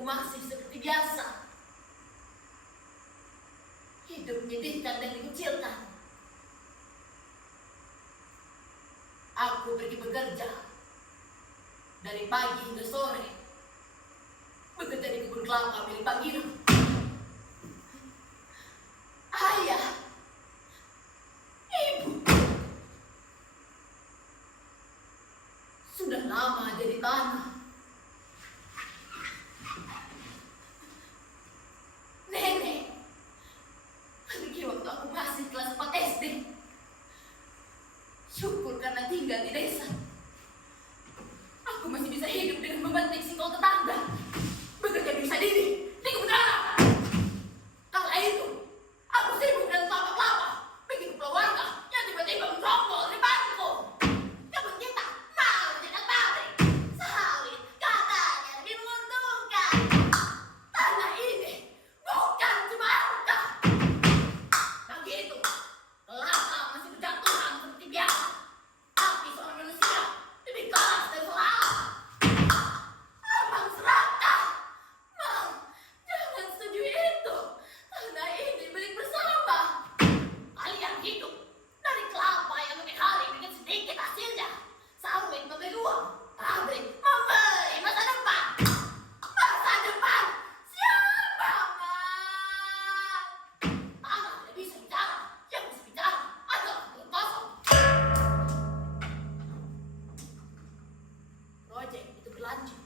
hidupku masih seperti biasa. Hidup menyedihkan dan dikucilkan. Aku pergi bekerja dari pagi hingga sore, bekerja di kebun kelapa milik Pak Gino. Ayah, ibu, sudah lama jadi tanah. Nenek, pergi waktu aku masih kelas 4 SD. Syukur karena tinggal di desa, aku masih bisa hidup dengan membanting singkong tetangga, bekerja bisa diri di kebun kelapa. Kala itu, aku sibuk dengan kelapa-kelapa, begitu keluarga yang tiba-tiba merombol di depanku. Kebun kita mau menjadi pabrik sawit, katanya lebih menguntungkan. Tanah ini bukan cuma harta. Begitu, kelapa masih berjatuhan seperti biasa. Tapi seorang manusia lebih keras dari seorang alam. Abang serakah. Mam, jangan setuju itu. Tanah ini milik bersama. Kalian hidup dari kelapa yang lebih hari dengan sedikit hasilnya. Sawit memberi uang, pabrik memberi masa depan. Masa depan siapa, Mam? Tanah tidak bisa bicara. Yang bisa bicara adalah perut kosong. Proyek itu berlanjut.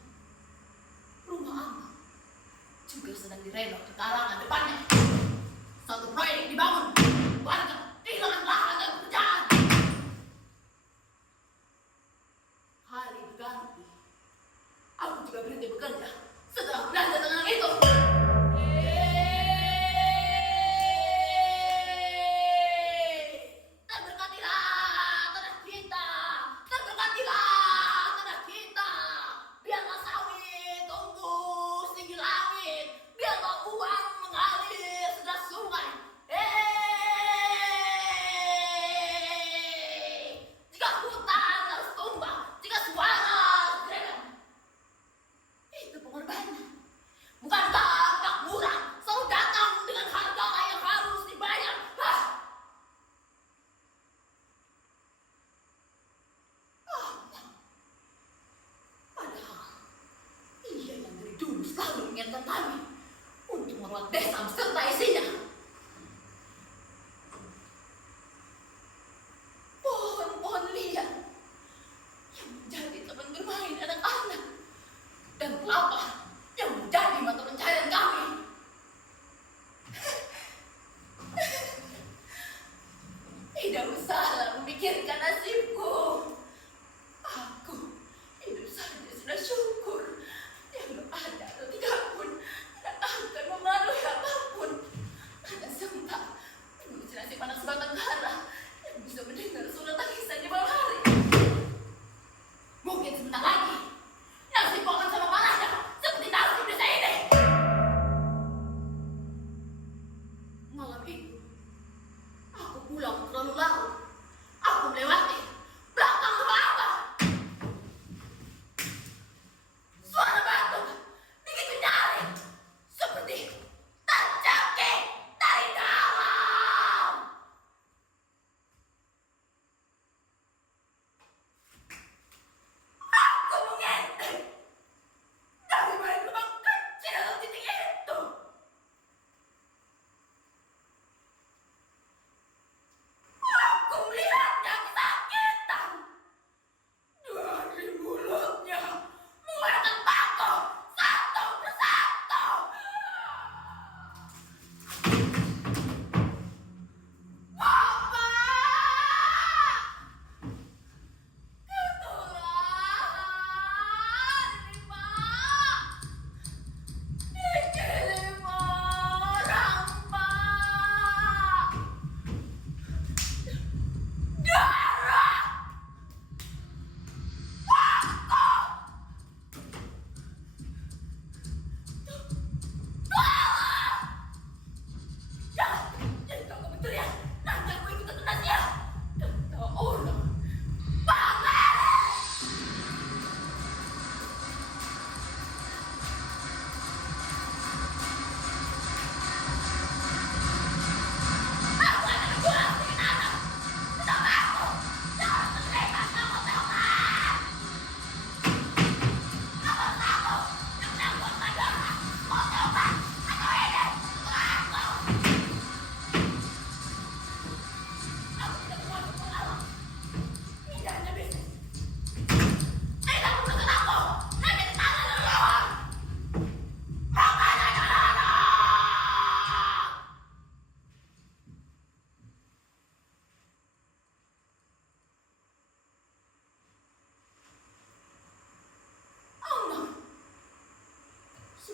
Rumah Ama juga sedang direnov di karangan depannya. Satu proyek dibangun, warga kehilangan lahan dan pekerjaan. Hari berganti, aku juga berhenti bekerja setelah belanja tenang itu. Terberkatilah tanah kita, terberkatilah tanah kita. Biarlah sawit tumbuh setinggi langit, biarlah uang mengalir sederas sungai. Jika hutan harus tumbang, jika suara harus diredam, itu pengorbanan. Bukankah makmuran selalu datang dengan harga yang harus dibayar? Hah? Padahal ia yang dari dulu selalu mengingatkan kami untuk merawat desa beserta isinya. Pohon-pohon liar yang menjadi teman bermain anak-anak, dan kelapa yang menjadi mata pencaharian kami. Tidak usahlah memikirkan nasibku. Aku hidup saja sudah syukur. Yang ada atau tidak pun tidak akan mempengaruhi apapun.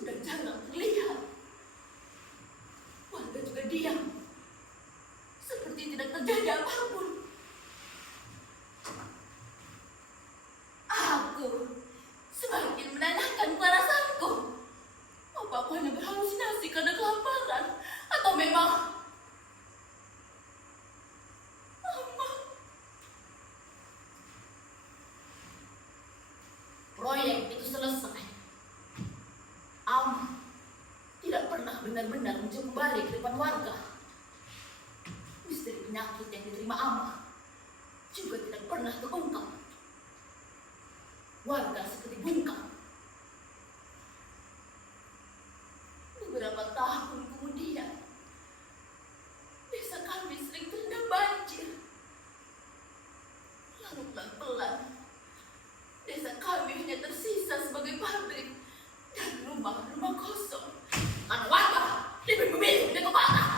sudah jarang terlihat. Warga juga diam, seperti tidak terjadi apapun. Aku semakin menanyakan perasaanku. Apa aku hanya berhalusinasi karena kelaparan? Atau memang Mama? Proyek itu selesai. Tidak pernah benar-benar muncul kembali ke depan warga. Misteri penyakit yang diterima juga tidak pernah terungkap. Warga seperti bungkam. Beberapa tahun kemudian, desa kami sering terendam banjir. Lalu pelan-pelan, desa kami hanya tersisa sebagai pabrik dan rumah-rumah kosong. Karena warga lebih memilih untuk kebakar.